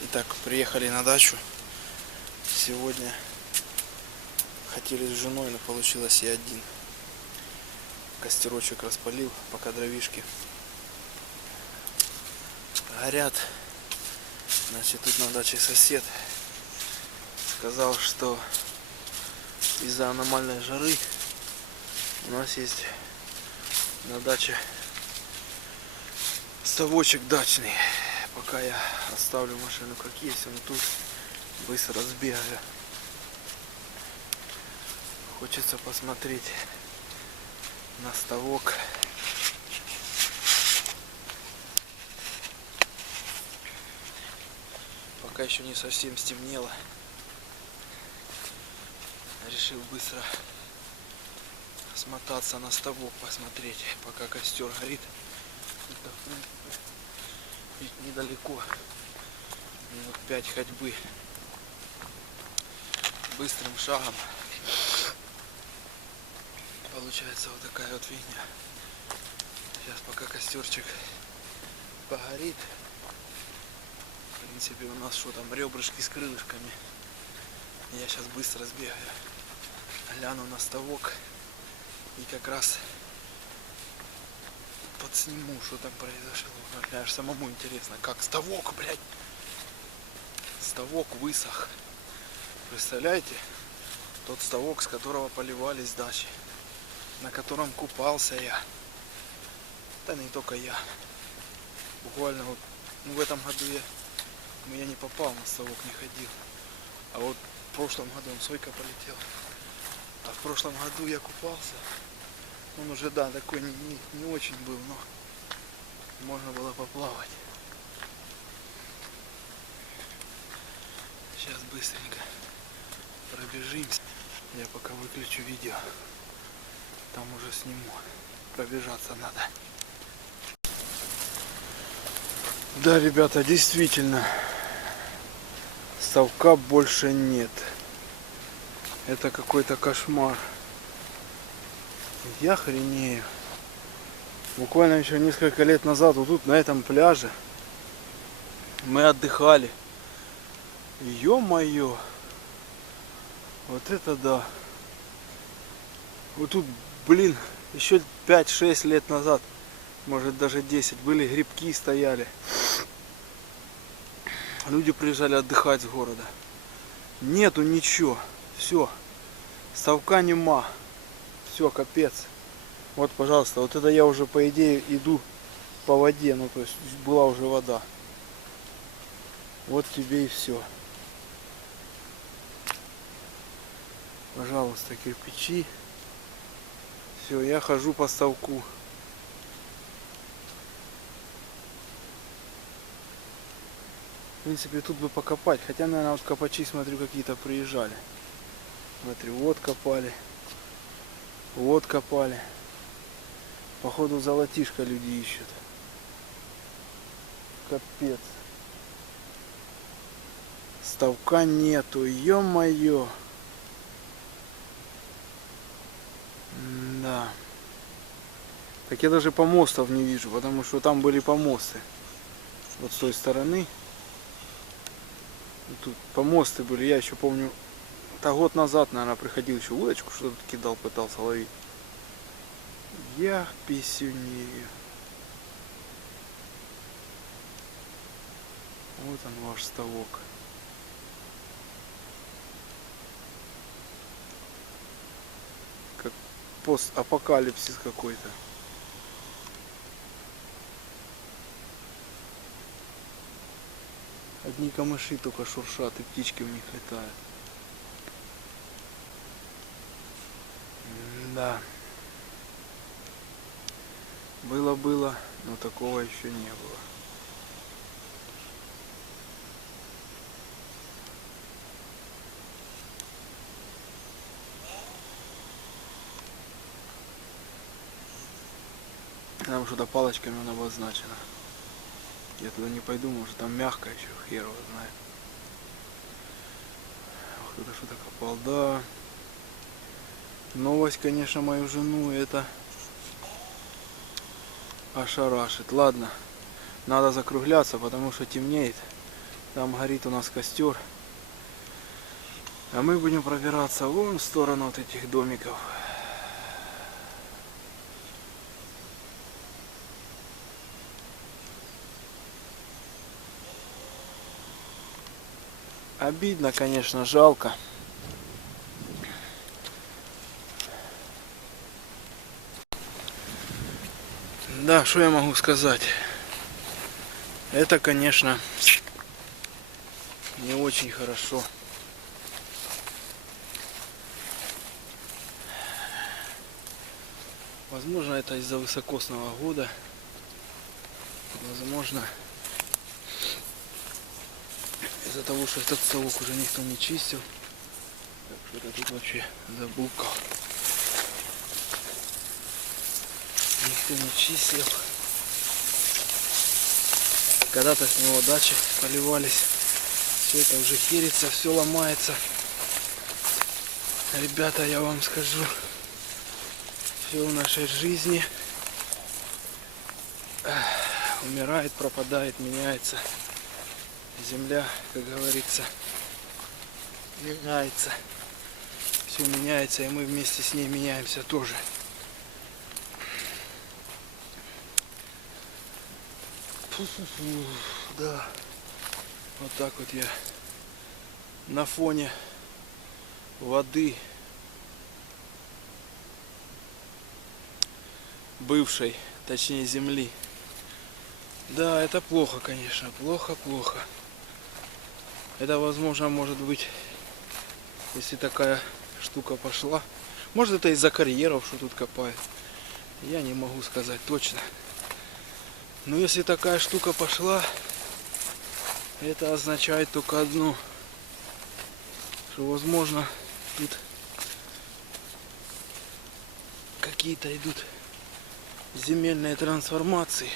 Итак, приехали на дачу. Сегодня хотели с женой, но получилось я один. Костерочек распалил, пока дровишки горят. Значит, тут на даче сосед сказал, что из-за аномальной жары у нас есть на даче ставочек дачный. Пока я оставлю машину как есть, он тут быстро сбегаю. Хочется посмотреть на ставок. Пока еще не совсем стемнело. Решил быстро смотаться на ставок, посмотреть, пока костер горит. Это, в принципе, ведь недалеко, минут 5 ходьбы, быстрым шагом. Получается вот такая вот фигня. Сейчас пока костерчик погорит. В принципе, у нас что там, ребрышки с крылышками. Я сейчас быстро сбегаю, гляну на ставок и как раз подсниму, что там произошло. Мне аж самому интересно, как ставок, блядь. Ставок высох. Представляете? Тот ставок, с которого поливались дачи, на котором купался я. Да не только я. Буквально вот, в этом году я не попал на ставок, не ходил. А вот в прошлом году он Сойка полетел. А в прошлом году я купался. Он уже, да, такой не очень был, но можно было поплавать. Сейчас быстренько пробежимся. Я пока выключу видео. Там уже сниму. Пробежаться надо. Да, ребята, действительно, ставка больше нет. Это какой-то кошмар. Я охренею. Буквально еще несколько лет назад вот тут на этом пляже мы отдыхали. Ё-моё. Вот это да. Вот тут, блин, еще 5-6 лет назад, может даже 10, были грибки, стояли. Люди приезжали отдыхать с города. Нету ничего. Все. Ставка нема. Все, капец. Вот, пожалуйста, вот это я уже, по идее, иду по воде. Ну, то есть была уже вода. Вот тебе и все. Пожалуйста, кирпичи. Все, я хожу по ставку. В принципе, тут бы покопать. Хотя, наверное, вот копачи, смотрю, какие-то приезжали. Смотри, вот копали. Вот копали. Походу, золотишко люди ищут. Капец. Ставка нету. Ё-моё. Да. Так я даже помостов не вижу, потому что там были помосты. Вот с той стороны. И тут помосты были. Я еще помню, год назад, наверное, приходил, еще удочку что-то кидал, пытался ловить. Я писюнею. Вот он, ваш ставок. Как постапокалипсис какой-то. Одни камыши только шуршат, и птички в них летают. Да. Было, но такого еще не было. Там что-то палочками он обозначено. Я туда не пойду, может там мягко еще, хер его знает. Кто-то что-то копал, да. Новость, конечно, мою жену это ошарашит. Ладно, надо закругляться, потому что темнеет. Там горит у нас костер. А мы будем пробираться вон в сторону вот этих домиков. Обидно, конечно, жалко. Да, что я могу сказать? Это, конечно, не очень хорошо. Возможно, это из-за высокосного года. Возможно, из-за того, что этот ставок уже никто не чистил. Так что это тут вообще заблукал. Никто не чистил. Когда-то с него дачи поливались. Все это уже херится, все ломается. Ребята, я вам скажу, все в нашей жизни умирает, пропадает, меняется. Земля, как говорится, меняется. Все меняется, и мы вместе с ней меняемся тоже. Фу-фу-фу, да. Вот так вот я на фоне воды бывшей, точнее земли. Да, это плохо, конечно, плохо. Это, возможно, может быть, если такая штука пошла. Может, это из-за карьеров, что тут копают. Я не могу сказать точно. Но если такая штука пошла, это означает только одно, что, возможно, тут какие-то идут земельные трансформации.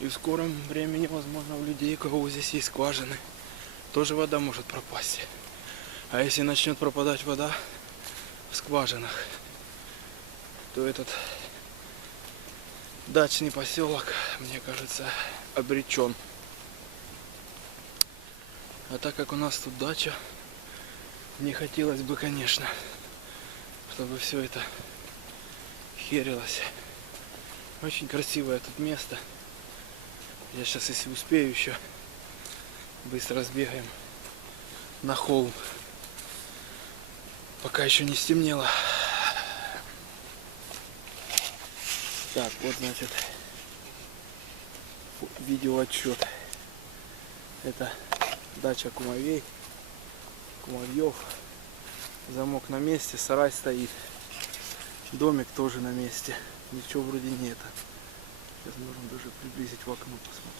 И в скором времени, возможно, у людей, у кого здесь есть скважины, тоже вода может пропасть. А если начнет пропадать вода в скважинах, то этот дачный поселок, мне кажется, обречен. А так как у нас тут дача, не хотелось бы, конечно, чтобы все это херилось. Очень красивое тут место. Я сейчас, если успею, еще быстро сбегаем на холм, пока еще не стемнело. Так, вот, значит, видеоотчет. Это дача Кумовьев. Замок на месте, сарай стоит. Домик тоже на месте. Ничего вроде нет. Сейчас можем даже приблизить в окно посмотреть.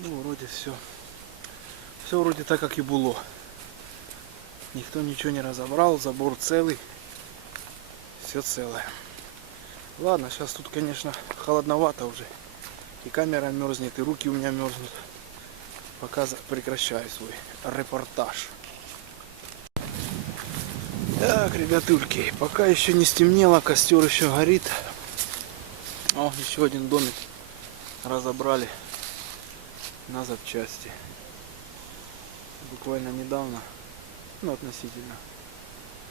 Ну, вроде все. Все вроде так, как и было. Никто ничего не разобрал, забор целый. Все целое. Ладно, сейчас тут, конечно, холодновато уже. И камера мерзнет, и руки у меня мерзнут. Пока прекращаю свой репортаж. Так, ребятульки, пока еще не стемнело, костер еще горит. О, еще один домик разобрали на запчасти. Буквально недавно, ну относительно.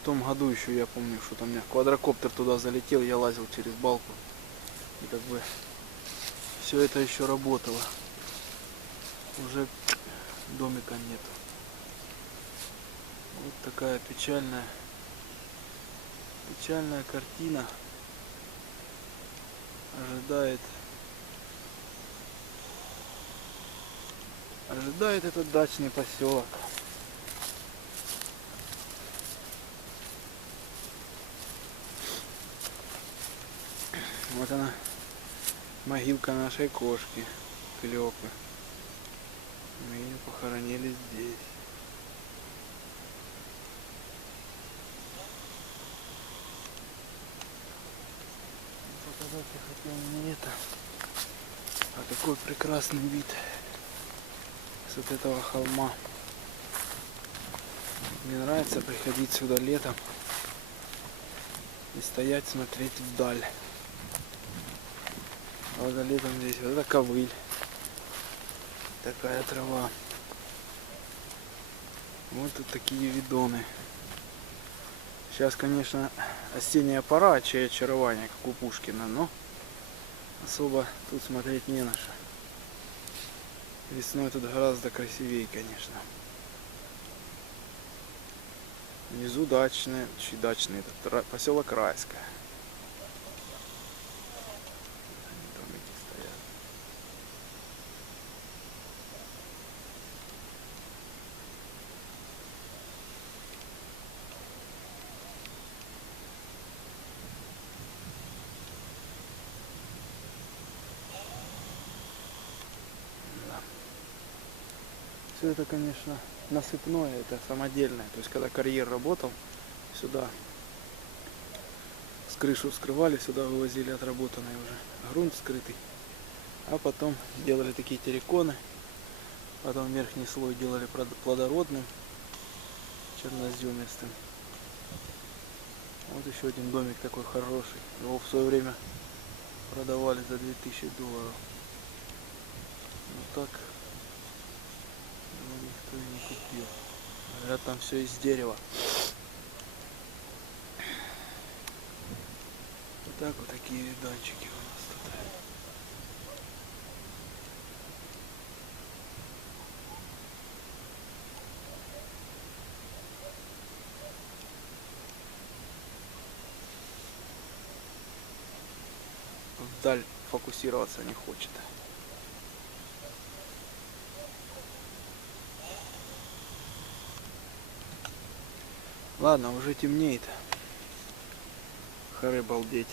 В том году еще я помню, что там у меня квадрокоптер туда залетел, я лазил через балку. И как бы все это еще работало. Уже домика нету. Вот такая печальная картина ожидает этот дачный поселок. Вот она, могилка нашей кошки Клёпы. Мы ее похоронили здесь. показать я хотел не это, а какой прекрасный вид с вот этого холма. Мне нравится приходить сюда летом и стоять, смотреть вдаль. А вот летом здесь вот это ковыль, такая трава. Вот тут такие видоны. Сейчас, конечно, осенняя пора, чай очарования, как у Пушкина, но особо тут смотреть не на что. Весной тут гораздо красивее, конечно. Внизу дачный, это поселок Райское. Домики стоят. Все это, конечно, насыпное, это самодельное. То есть, когда карьер работал, сюда с крышу вскрывали, сюда вывозили отработанный уже грунт скрытый. А потом делали такие терриконы. Потом верхний слой делали плодородным, черноземистым. Вот еще один домик такой хороший. Его в свое время продавали за $2000. Но так его никто и не купил. Говорят, там все из дерева. Вот так вот такие виданчики у нас тут. Вдаль фокусироваться не хочет. Ладно, уже темнеет. Хоры балдеть.